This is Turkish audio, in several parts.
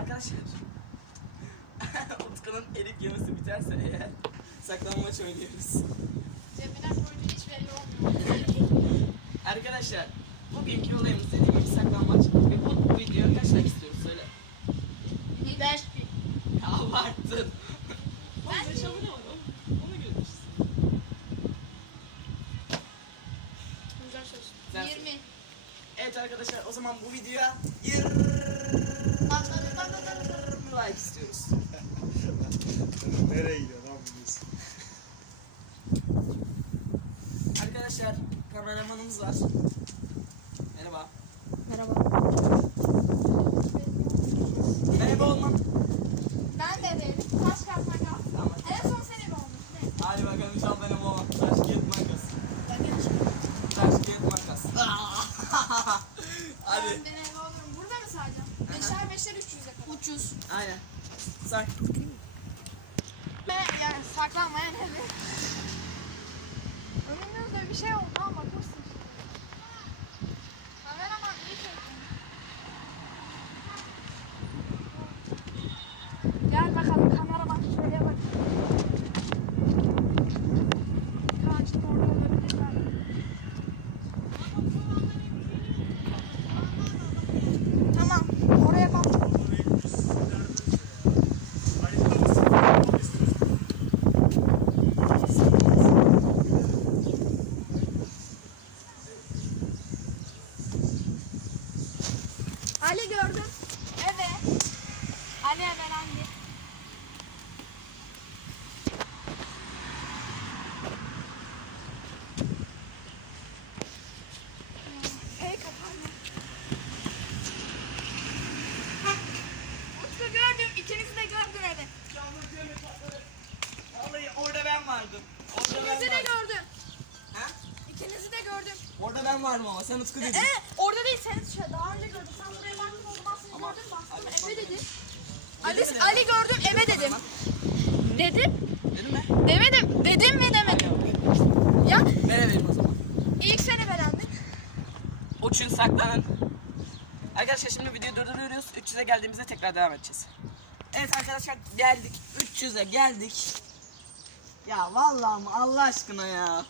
Arkadaşlar. Utku'nun erik yemesi biterse eğer saklanmaç oynuyoruz. Cemil'den boyunca hiç belli olmuyor. Arkadaşlar bugünkü olayımız dediğim gibi saklanmaç. Ve bu videoya kaç like istiyoruz söyle. Beş bin. Abarttın. Ben- de abone ol oğlum. Ona göre düşsün. Güzel söz. Sen- 20. Evet arkadaşlar o zaman bu videoya 20 Bak bak bak bak bak. Like istiyoruz. Nereye gidiyor lan bu Arkadaşlar kameramanımız var. Merhaba. Merhaba. Merhaba olmam. Ben de değilim. Taş kağıt makas. Tamam. En son senin oldu. Ne? Hadi bakalım inşallah benim olmam. Taş kağıt makas. Ben yaşıyorum. Taş kağıt makas. Hadi. Ben deneyim olurum. Burada mı sayacağım? Beşer beşer 300'e kadar. Ucuz. Aynen. Say. Ve saklanmayan evi. Önümüzde bir şey oldu ama bakırsın. Kameraman iyi çekin. Gel bakalım kameraman şuraya bak. Kaçtı orada olabilirler. Tamam oraya bak. Ali gördüm. Evet. Ali evelendi. Fake atarlı. Utku gördüm. İkinizi de gördüm evet. Vallahi orada ben vardım. Orada ben İkinizi de vardım. gördüm. Ha? İkinizi de gördüm. Orada ben vardım ama sen Utku dedin. Ee, orada değil seni dışarı daha önce gördüm. Sen buraya baktın o zaman seni gördüm bastım Abi, eve dedi. Ali? Ali gördüm eve dedim. Dedim. Dedim mi? Demedim. Dedim mi demedim. Ya Verelim o zaman. ilk seni beğendim. Uçun saklanın. Arkadaşlar şimdi videoyu durduruyoruz. 300'e geldiğimizde tekrar devam edeceğiz. Evet arkadaşlar geldik. 300'e geldik. Ya vallahi mı Allah aşkına ya.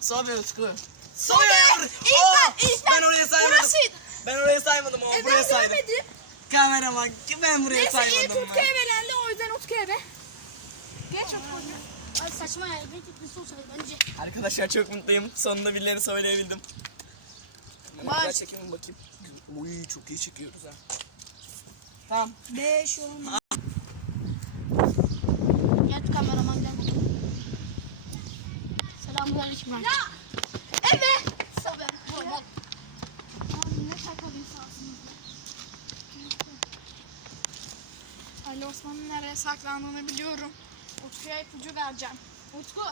Sobe Utku. Sober! İlk Oo! ben, ilk ben oraya saymadım. Burasıydı. Ben oraya saymadım ama E buraya ben saydım. görmedim. Kameraman ben buraya Neyse ilk saymadım Utku ben. evelendi o yüzden Utku eve. Geç Utku. Ay saçma ya. Ne teknesi olsaydı bence. Arkadaşlar çok mutluyum. Sonunda birilerini söyleyebildim. Daha çekeyim bakayım. Uy çok iyi çekiyoruz ha. Tamam. 5 10. Gel kameraman gel. Selamünaleyküm. Ya. Ali Osman'ın nereye saklandığını biliyorum. Utku'ya ipucu vereceğim. Utku.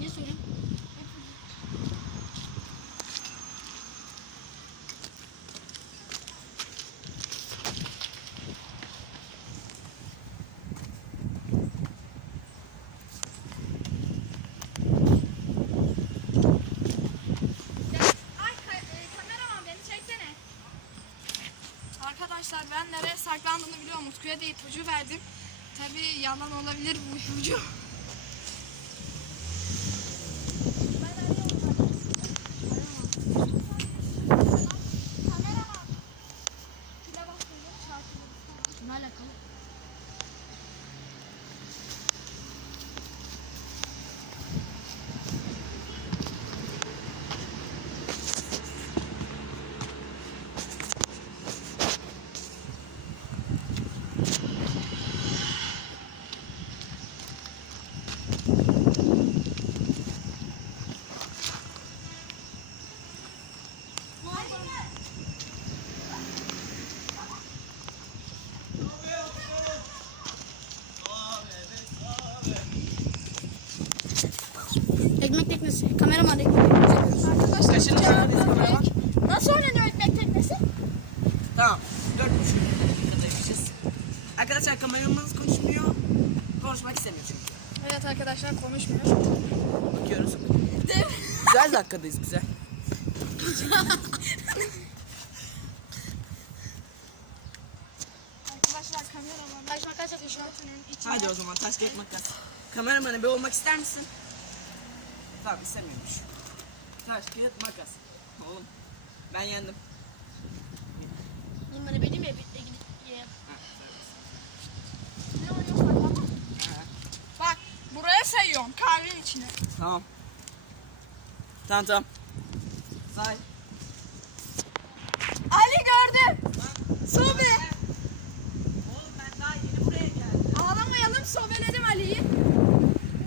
Ne söyleyeyim? Ay ka- e, kameraman beni çeksene. Arkadaşlar ben nereye saklandığını biliyorum. Utku'ya da ipucu verdim. Tabi yalan olabilir bu ipucu. teknesi. Kameraman reklamı çekiyoruz. Arkadaşlar Kaçıncı kameraman reklamı? Nasıl oynanıyor ekmek teknesi? Tamam. Dört buçuk dakikada yapacağız. Arkadaşlar kameramanımız konuşmuyor. Konuşmak istemiyor çünkü. Evet arkadaşlar konuşmuyor. Bakıyoruz. güzel dakikadayız güzel. Arkadaşlar kameraman. Arkadaşlar işaretinin içine. Hadi o zaman taş kek makas. Kameramanı bir olmak ister misin? Tamam istemiyormuş. Taş kağıt makas. Oğlum ben yendim. Bunları benim ya birlikte gidip ama? Bak buraya sayıyorum kahvenin içine. Tamam. Tamam tamam. Say. Ali gördüm. Sobe. Oğlum ben daha yeni buraya geldim. Ağlamayalım sobeledim Ali'yi.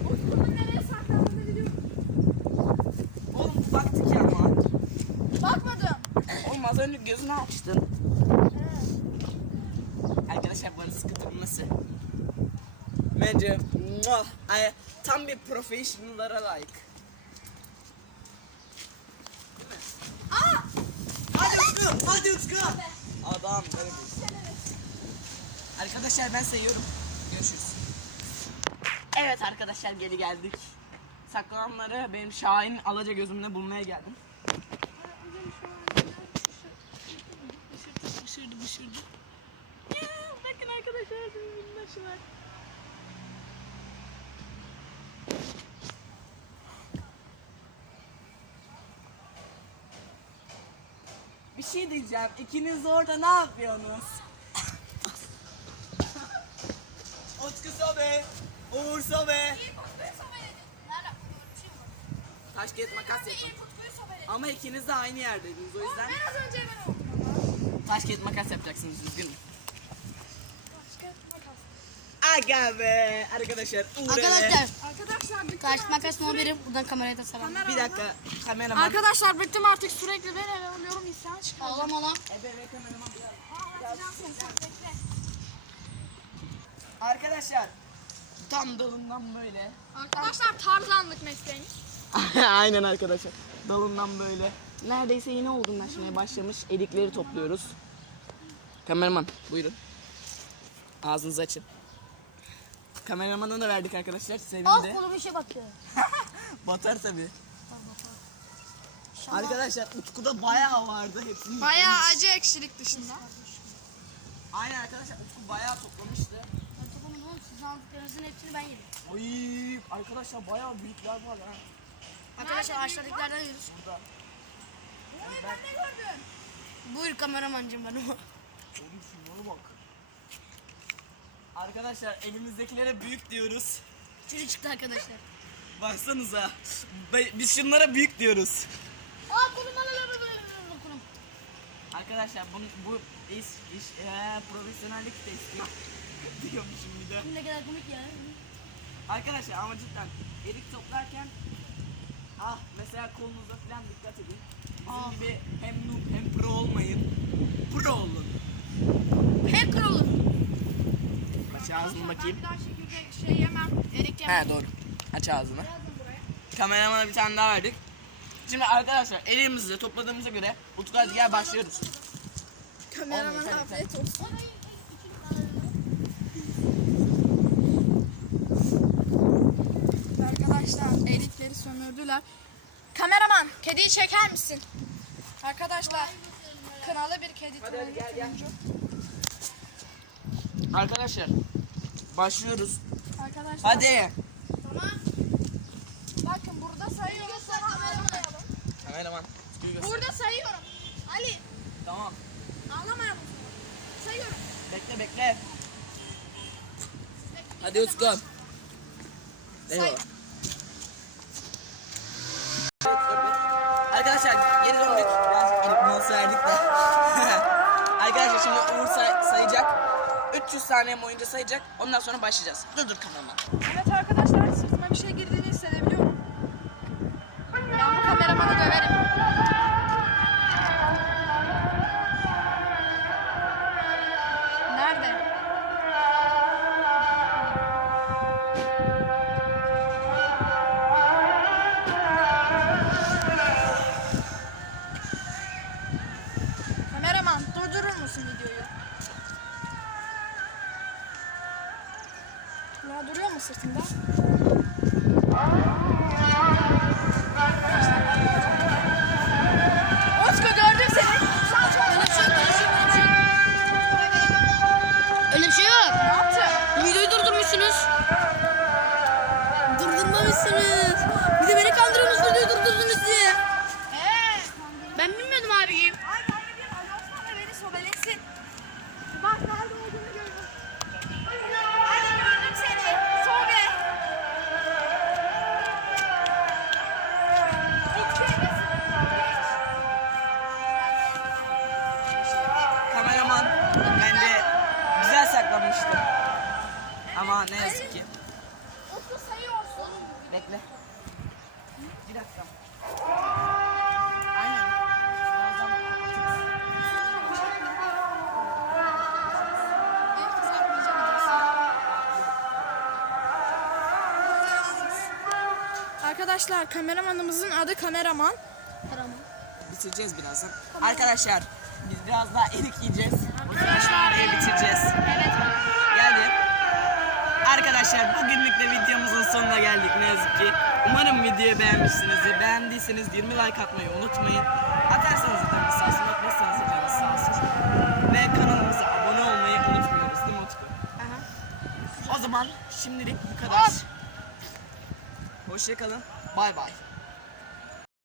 Utku'nun nereye saklandığını biliyorum. Oğlum baktık ya ama. Bakmadım. Önce gözünü açtın. Arkadaşlar bana sıkıntı nasıl? Bence muah, ay, tam bir professionallara layık. Aa! Hadi Utku! Hadi Utku! Adam. Arkadaşlar ben sayıyorum. Görüşürüz. Evet arkadaşlar geri geldik. Saklananları benim Şahin alaca gözümle bulmaya geldim. Bışırdı bışırdı. Ya, bakın arkadaşlar bunun başı var. Bir şey diyeceğim. İkiniz orada ne yapıyorsunuz? Utku Sobe, Uğur Sobe. Taş kağıt makas yapın. Ama ikiniz de aynı yerdeydiniz o yüzden. Ben az önce ben oldum. Taş kağıt makas yapacaksınız üzgünüm. Aga be arkadaşlar Uğur Arkadaşlar Arkadaşlar bittim taş artık makas sürekli- muhabirim. Buradan kameraya da selam. Kamera Bir var. dakika kameraman. Arkadaşlar bittim artık sürekli ben eve alıyorum isyan çıkıyor. Kameraman biraz. Sen bekle. Arkadaşlar tam dalından böyle. Arkadaşlar tarzanlık mesleğimiz. Aynen arkadaşlar. Dalından böyle. Neredeyse yeni olgunlaşmaya başlamış erikleri topluyoruz. Kameraman buyurun. Ağzınızı açın. Kameramana da verdik arkadaşlar. Ah Sevindi. kolum işe batıyor. Batar tabi. Arkadaşlar Utku'da bayağı vardı hepsini. Bayağı acı ekşilik dışında. Aynen arkadaşlar Utku bayağı toplamıştı. Ben topumun oğlum siz aldıklarınızın hepsini ben yedim. Oy arkadaşlar bayağı büyükler var ha. Arkadaşlar aşağıdakilerden yiyoruz. Burada. Ben de gördüm. Buyur kameramancım ben o. Oğlum şunlara bak. Arkadaşlar elimizdekilere büyük diyoruz. Çürü çıktı arkadaşlar. Baksanıza. Be- Biz şunlara büyük diyoruz. Aa kolum al al al al kolum. Arkadaşlar bu, bu iş, iş ee, profesyonellik istiyor. Diyormuşum bir de. Bu ne kadar komik ya. Arkadaşlar ama cidden erik toplarken ah mesela kolunuza falan dikkat edin. Gibi hem noob hem pro olmayın. Pro olun. Hacker olun. Aç ağzını Ben bakayım. bir daha şey yemem. Erik yemem. He doğru. Aç ağzını. Kameramana bir tane daha verdik. Şimdi arkadaşlar elimizde topladığımıza göre Utku hadi gel başlıyoruz. Kameraman Olmuyor, afiyet olsun. Arkadaşlar erikleri sömürdüler. Kameraman kediyi çeker misin? Arkadaşlar kralı bir kedi Hadi, hadi, gel, gel. Arkadaşlar başlıyoruz. Arkadaşlar Hadi. Tamam. bakın burada sayıyorum. Kameramana. Kameraman. Göster. Burada sayıyorum. Ali Tamam. ağlamayalım. Sayıyorum. Bekle bekle. Hadi Utku. Eyvallah. 300 saniye boyunca sayacak. Ondan sonra başlayacağız. Dur dur kameraman. Evet arkadaşlar sırtıma bir şey girdiğini hissedebiliyorum. Arkadaşlar kameramanımızın adı kameraman. bitireceğiz birazdan. Arkadaşlar biz biraz daha erik yiyeceğiz. Arkadaşlar videoyu bitireceğiz. Evet. Geldi. Arkadaşlar bugünlük de videomuzun sonuna geldik ne yazık ki. Umarım videoyu beğenmişsinizdir. Beğendiyseniz 20 like atmayı unutmayın. Atarsanız canınız sağ olsun, atmazsanız canınız sağ olsun. Ve kanalımıza abone olmayı unutmuyoruz değil mi Utku? O zaman şimdilik bu kadar. Hoşçakalın. Bye bye.